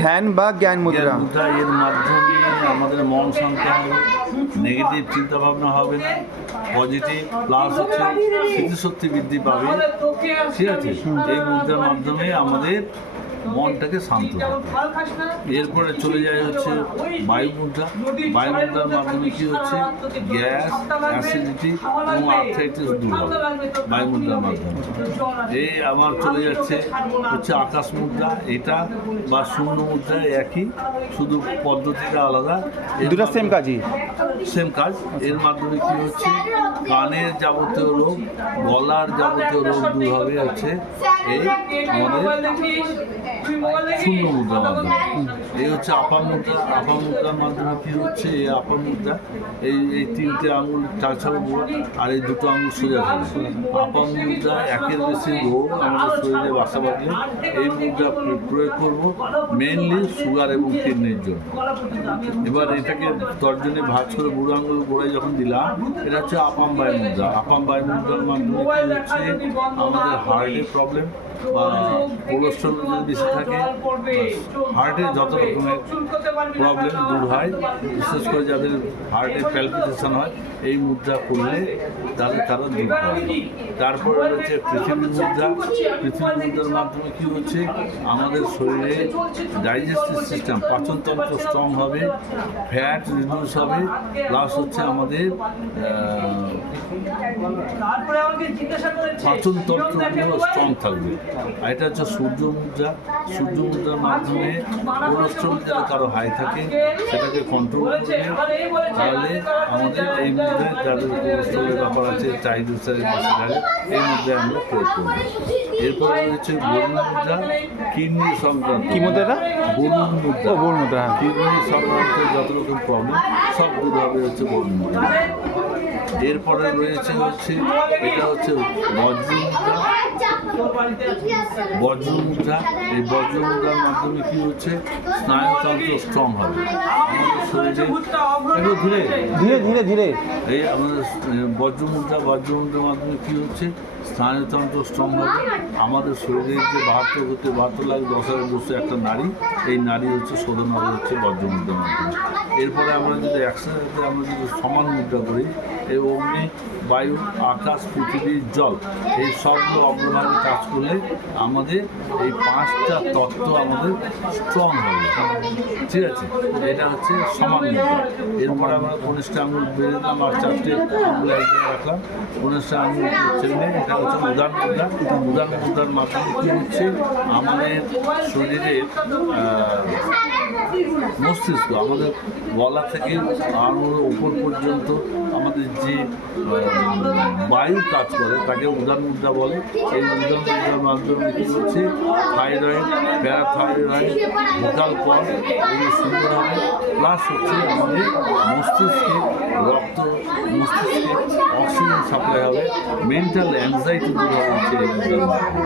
ধ্যান বা জ্ঞান মুদ্রা এর মাধ্যমে আমাদের মন শান্ত হবে, নেগেটিভ চিন্তা ভাবনা হবে না, পজিটিভ প্লাস হচ্ছে স্মৃতিশক্তি বৃদ্ধি পাবে। ঠিক আছে, এই মুদ্রার মাধ্যমে আমাদের মনটাকে শান্ত হবে। এরপরে চলে যায় হচ্ছে বায়ু মুদ্রা। বায়ু মুদ্রার মাধ্যমে কি হচ্ছে গ্যাস, অ্যাসিডিটি এবং আর্থ্রাইটিস দূর হবে বায়ু মুদ্রার মাধ্যমে। এই আমার চলে যাচ্ছে হচ্ছে আকাশ মুদ্রা। এটা বা শূন্য মুদ্রা একই, শুধু পদ্ধতিটা আলাদা। দুটো সেম কাজই, সেম কাজ। এর মাধ্যমে কি হচ্ছে কানের যাবতীয় রোগ, গলার যাবতীয় রোগ দূর হবে হচ্ছে এই আমাদের শূন্য মুদ্রার মাধ্যমে। এই হচ্ছে আপার মুদ্রা। আপার মুদ্রার মাধ্যমে কি হচ্ছে এই আপার মুদ্রা এই তিনটে আঙুল টাচাবো আর এই দুটো আঙুল সোজা থাকবে। আপার মুদ্রা একের বেশি রোগ আমাদের শরীরে বাসা বাঁধলে এই মুদ্রা প্রয়োগ করবো মেনলি সুগার এবং কিডনির জন্য। এবার এটাকে তর্জনী ভাঁজ করে বুড়ো আঙুল গোড়ায় যখন দিলাম, এটা হচ্ছে আপাম বায়ু মুদ্রা। আপাম বায়ু মুদ্রার মাধ্যমে কি হচ্ছে আমাদের হার্টের প্রবলেম বা কোলেস্ট্রল যদি বেশি থাকে, হার্টের যত রকমের প্রবলেম দূর হয়। বিশেষ করে যাদের হার্টের প্যালপিটেশন হয়, এই মুদ্রা করলে তারা দূর হয়। তারপরে রয়েছে পৃথিবী মুদ্রা। পৃথিবী মুদ্রার মাধ্যমে কী হচ্ছে আমাদের শরীরে ডাইজেস্টিভ সিস্টেম, পাচনতন্ত্র স্ট্রং হবে, ফ্যাট রিডিউস হবে, প্লাস হচ্ছে আমাদের পাচনতন্ত্রগুলো স্ট্রং থাকবে। আর এটা হচ্ছে সূর্য মুদ্রা। সূর্য মুদ্রার মাধ্যমে কোলেস্ট্রল যদি কারো হাই থাকে সেটাকে কন্ট্রোল করবে। তাহলে আমাদের এই মুদ্রায় যাদের কোলেস্ট্রলের ব্যাপার আছে, ট্রাইগ্লিসারাইড বেশি থাকে, এই মুদ্রায় আমরা প্রয়োগ করব। এরপরে হচ্ছে বরুণ মুদ্রা, কিডনি সংক্রান্ত। কি মুদ্রাটা? বরুণ মুদ্রা। বরুণ মুদ্রা, কিডনি সংক্রান্ত যত রকম প্রবলেম সব দূর হবে হচ্ছে বরুণ মুদ্রা। এরপরে রয়েছে হচ্ছে এটা হচ্ছে বজ্র মুদ্রা। বজ্র মুদ্রা, এই বজ্র মুদ্রার মাধ্যমে কি হচ্ছে স্নায়ুতন্ত্র স্ট্রং হবে আমাদের শরীরে। একটু ধীরে ধীরে ধীরে ধীরে এই আমাদের বজ্র মুদ্রার মাধ্যমে কি হচ্ছে স্নায়ুতন্ত্র স্ট্রং হবে। আমাদের শরীরের যে 72,72,10,200 একটা নাড়ি, এই নাড়ি হচ্ছে শোধন হবে হচ্ছে বজ্র মুদ্রার মাধ্যমে। এরপরে আমরা যদি একসাথে আমরা যদি সমান মুদ্রা করি, এই অগ্নি, বায়ু, আকাশ, পৃথিবী, জল, এই সবগুলো অগ্রভাগে কাজ করলে আমাদের এই 5টা তত্ত্ব আমাদের স্ট্রং হবে। ঠিক আছে, এটা হচ্ছে সমান মুদ্রা। এরপরে আমরা কনিষ্ঠ আঙুল বেড়ে দিলাম আর 4টে আঙুল একদিকে রাখলাম, কনিষ্ঠ আঙুল চেনে। এটা হচ্ছে উদান মুদ্রা। উদান মুদ্রার মাধ্যমে কী হচ্ছে আমাদের শরীরের মস্তিষ্ক, আমাদের গলা থেকে আঙুল ওপর পর্যন্ত আমাদের যে বায়ু কাজ করে তাকে উদান মুদ্রা বলে। এই উদান মুদ্রার মাধ্যমে কী হচ্ছে থাইরয়েড, প্যারাথাইরয়েড, ভোকাল কর্ড এগুলো সুন্দর হবে। প্লাস হচ্ছে আমাদের মস্তিষ্কে অক্সিজেন সাপ্লাই হবে, মেন্টাল অ্যাংজাইটি দূর হবে হচ্ছে এই মুদ্রার মাধ্যমে।